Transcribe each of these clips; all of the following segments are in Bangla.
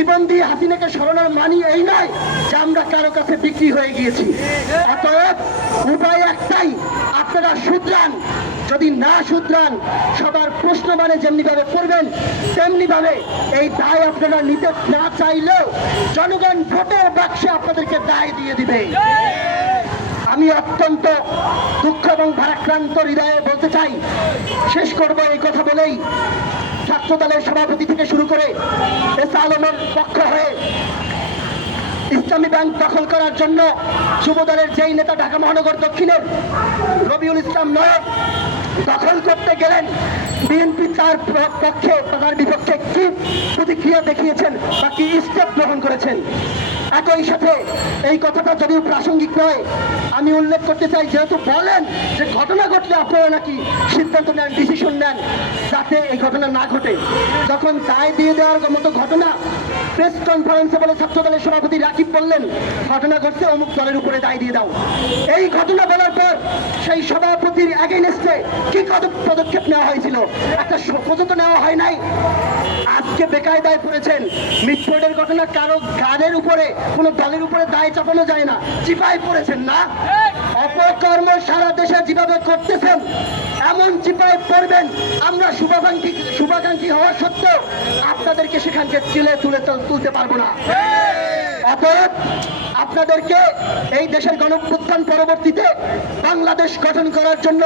জীবন দিয়ে হাসিনাকে সরানোর মানি এই নয় যে আমরা কারো কাছে বিক্রি হয়ে গিয়েছি। অতএব উপায় একটাই, আপনারা শুধরান। যদি না শুধরান, সবার প্রশ্ন মানে যেমনি ভাবে করবেন তেমনি ভাবে এই দায় আপনারা নিতে না চাইলেও জনগণ ভোটের বাক্সে আপনাদেরকে দায় দিয়ে দিবে। আমি অত্যন্ত দুঃখ এবং ভারাক্রান্ত হৃদয়ে বলতে চাই, শেষ করব এই কথা বলেই, ছাত্র দলের সভাপতি থেকে শুরু করে এস আলমের পক্ষ হয়ে ইসলামী ব্যাংক দখল করার জন্য যুব দলের যেই নেতা ঢাকা মহানগর দক্ষিণের রবিউল ইসলাম নয়ব দখল করতে গেলেন, বিএনপি তার পক্ষে তার বিপক্ষে কি প্রতিক্রিয়া দেখিয়েছেন বা কি স্টেপ গ্রহণ করেছেন। একই সাথে এই কথাটা যদিও প্রাসঙ্গিক নয়, আমি উল্লেখ করতে চাই, যেহেতু বলেন যে ঘটনা ঘটলে আপনারা নাকি সিদ্ধান্ত নেন, ডিসিশন নেন যাতে এই ঘটনা না ঘটে। যখন দায় দিয়ে দেওয়ার মতো ঘটনা প্রেস কনফারেন্সে বলে ছাত্র দলের সভাপতি রাকিব বললেন ঘটনা ঘটছে অমুক দলের উপরে দায় দিয়ে দাও। এই ঘটনা বলার পর সেই সভাপতির এগেইনস্টে কি পদক্ষেপ নেওয়া হয়েছিল? একটা পর্যন্ত নেওয়া হয় নাই। আজকে বেকায়দায় পড়েছেন। মিটফোর্ডের ঘটনা কারো গানের উপরে, কোনো দলের উপরে দায় চাপানো যায় না, চিপায় পড়েছেন না? অপকর্ম সারা দেশে যেভাবে করতেছেন এমন চিপায় পড়বেন, আমরা শুভাকাঙ্ক্ষী হওয়া সত্ত্বেও আপনাদেরকে সেখানকে তুলতে পারবো না। অতএব আপনাদেরকে এই দেশের গণঅভ্যুত্থান পরবর্তীতে বাংলাদেশ গঠন করার জন্য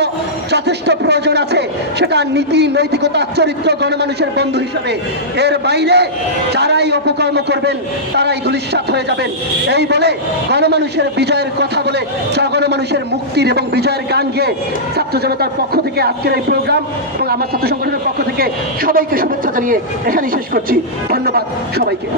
যথেষ্ট প্রয়োজন আছে, সেটা নীতি, নৈতিকতা, চরিত্র, গণমানুষের বন্ধু হিসেবে। এর বাইরে যারাই অপকর্ম করবেন তারাই ধূলিসাৎ হয়ে যাবেন। এই বলে গণমানুষের বিজয়ের কথা বলে, জনমানুষের মুক্তির এবং বিজয়ের গান গেয়ে ছাত্র জনতার পক্ষ থেকে আজকের এই প্রোগ্রাম এবং আমার ছাত্র সংগঠনের পক্ষ থেকে সবাইকে শুভেচ্ছা জানিয়ে এখানেই শেষ করছি। ধন্যবাদ সবাইকে।